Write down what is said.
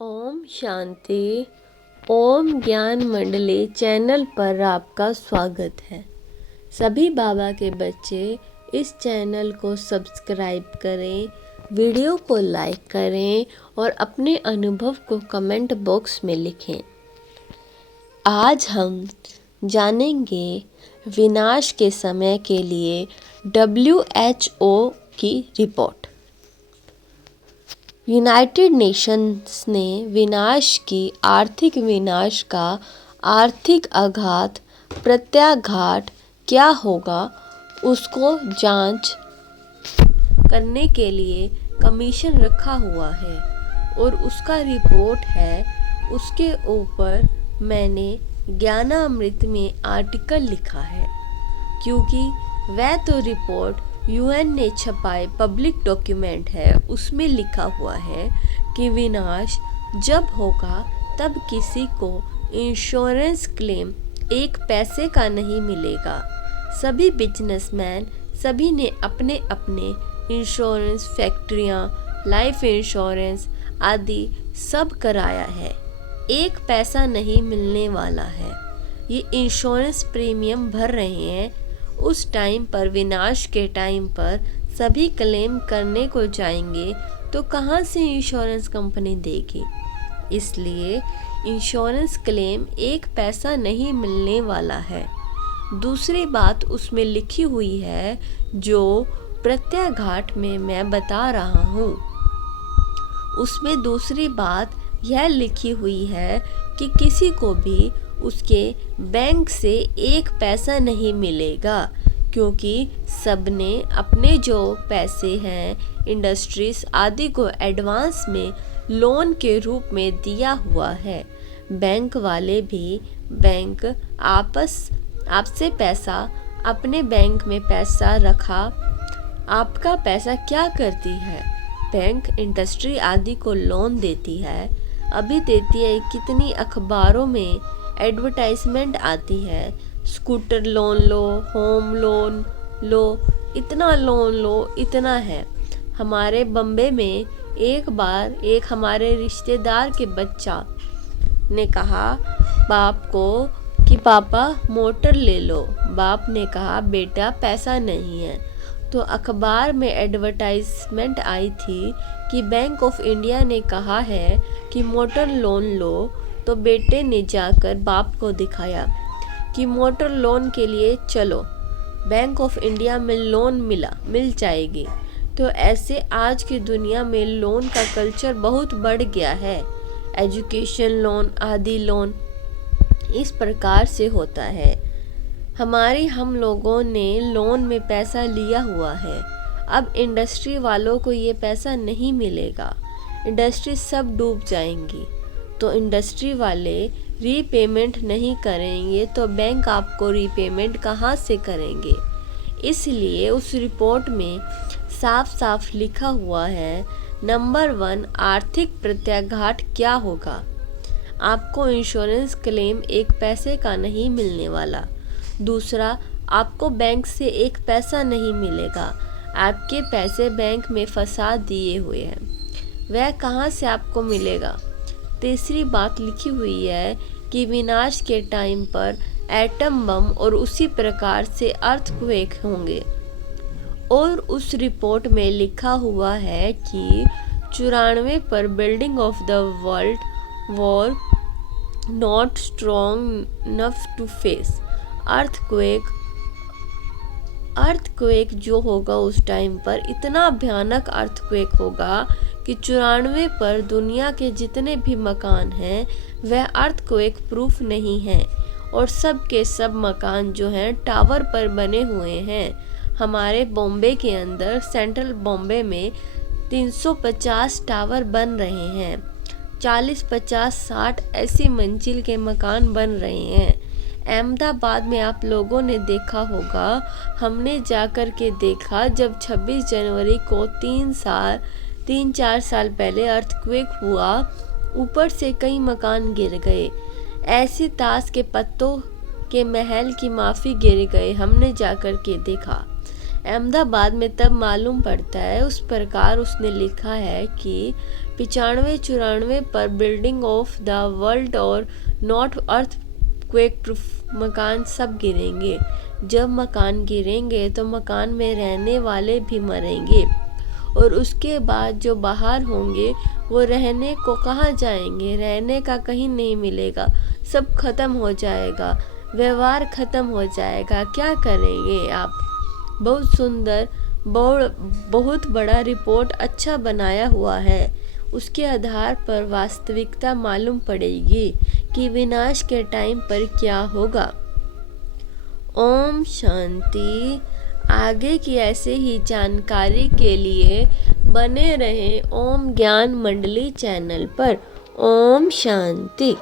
ओम शांति। ओम ज्ञान मंडली चैनल पर आपका स्वागत है। सभी बाबा के बच्चे इस चैनल को सब्सक्राइब करें, वीडियो को लाइक करें और अपने अनुभव को कमेंट बॉक्स में लिखें। आज हम जानेंगे विनाश के समय के लिए WHO की रिपोर्ट। यूनाइटेड नेशंस ने विनाश की आर्थिक विनाश का आर्थिक आघात प्रत्याघात क्या होगा उसको जांच करने के लिए कमीशन रखा हुआ है और उसका रिपोर्ट है। उसके ऊपर मैंने ज्ञानामृत में आर्टिकल लिखा है, क्योंकि वह तो रिपोर्ट UN ने छपाए पब्लिक डॉक्यूमेंट है। उसमें लिखा हुआ है कि विनाश जब होगा तब किसी को इंश्योरेंस क्लेम एक पैसे का नहीं मिलेगा। सभी बिजनेसमैन सभी ने अपने अपने इंश्योरेंस, फैक्ट्रियाँ, लाइफ इंश्योरेंस आदि सब कराया है। एक पैसा नहीं मिलने वाला है। ये इंश्योरेंस प्रीमियम भर रहे हैं। उस टाइम पर, विनाश के टाइम पर सभी क्लेम करने को जाएंगे तो कहाँ से इंश्योरेंस कंपनी देगी। इसलिए इंश्योरेंस क्लेम एक पैसा नहीं मिलने वाला है। दूसरी बात उसमें लिखी हुई है जो प्रत्याघात में मैं बता रहा हूँ। उसमें दूसरी बात यह लिखी हुई है कि किसी को भी उसके बैंक से एक पैसा नहीं मिलेगा, क्योंकि सबने अपने जो पैसे हैं इंडस्ट्रीज आदि को एडवांस में लोन के रूप में दिया हुआ है। बैंक वाले भी बैंक आपसे पैसा, अपने बैंक में पैसा रखा। आपका पैसा क्या करती है? बैंक इंडस्ट्री आदि को लोन देती है। अभी देती है, कितनी अखबारों में एडवर्टाइजमेंट आती है, स्कूटर लोन लो, होम लोन लो, इतना लोन लो, इतना है। हमारे बम्बे में एक बार एक हमारे रिश्तेदार के बच्चा ने कहा बाप को कि पापा मोटर ले लो। बाप ने कहा बेटा पैसा नहीं है। तो अखबार में एडवर्टाइजमेंट आई थी कि बैंक ऑफ इंडिया ने कहा है कि मोटर लोन लो। तो बेटे ने जाकर बाप को दिखाया कि मोटर लोन के लिए चलो, बैंक ऑफ इंडिया में लोन मिल जाएगी। तो ऐसे आज की दुनिया में लोन का कल्चर बहुत बढ़ गया है। एजुकेशन लोन आदि लोन इस प्रकार से होता है। हम लोगों ने लोन में पैसा लिया हुआ है। अब इंडस्ट्री वालों को ये पैसा नहीं मिलेगा। इंडस्ट्री सब डूब जाएंगी। तो इंडस्ट्री वाले रीपेमेंट नहीं करेंगे तो बैंक आपको रीपेमेंट कहाँ से करेंगे। इसलिए उस रिपोर्ट में साफ साफ लिखा हुआ है, नंबर 1 आर्थिक प्रत्याघात क्या होगा। आपको इंश्योरेंस क्लेम एक पैसे का नहीं मिलने वाला। दूसरा, आपको बैंक से एक पैसा नहीं मिलेगा। आपके पैसे बैंक में फंसा दिए हुए हैं, वह कहाँ से आपको मिलेगा। तीसरी बात लिखी हुई है कि विनाश के टाइम पर एटम बम और उसी प्रकार से अर्थक्वेक होंगे। और उस रिपोर्ट में लिखा हुआ है कि 94 पर building of the world war not strong enough to face earthquake जो होगा उस टाइम पर इतना भयानक अर्थक्वेक होगा कि 94 पर दुनिया के जितने भी मकान हैं वह अर्थक्वेक प्रूफ नहीं हैं। और सब के सब मकान जो हैं टावर पर बने हुए हैं। हमारे बॉम्बे के अंदर, सेंट्रल बॉम्बे में 350 टावर बन रहे हैं। 40, 50, 60 ऐसी मंजिल के मकान बन रहे हैं। अहमदाबाद में आप लोगों ने देखा होगा, हमने जाकर के देखा जब 26 जनवरी को 3-4 साल पहले अर्थक्वेक हुआ, ऊपर से कई मकान गिर गए। ऐसे ताश के पत्तों के महल की माफी गिर गए। हमने जाकर के देखा अहमदाबाद में, तब मालूम पड़ता है। उस प्रकार उसने लिखा है कि 95-94 पर बिल्डिंग ऑफ द वर्ल्ड और नॉट अर्थक्वेक प्रूफ मकान सब गिरेंगे। जब मकान गिरेंगे तो मकान में रहने वाले भी मरेंगे और उसके बाद जो बाहर होंगे वो रहने को कहाँ जाएंगे? रहने का कहीं नहीं मिलेगा, सब खत्म हो जाएगा, व्यवहार खत्म हो जाएगा। क्या करेंगे आप? बहुत सुंदर, बहुत बड़ा रिपोर्ट अच्छा बनाया हुआ है। उसके आधार पर वास्तविकता मालूम पड़ेगी कि विनाश के टाइम पर क्या होगा। ओम शांति। आगे की ऐसे ही जानकारी के लिए बने रहें ओम ज्ञान मंडली चैनल पर। ओम शांति।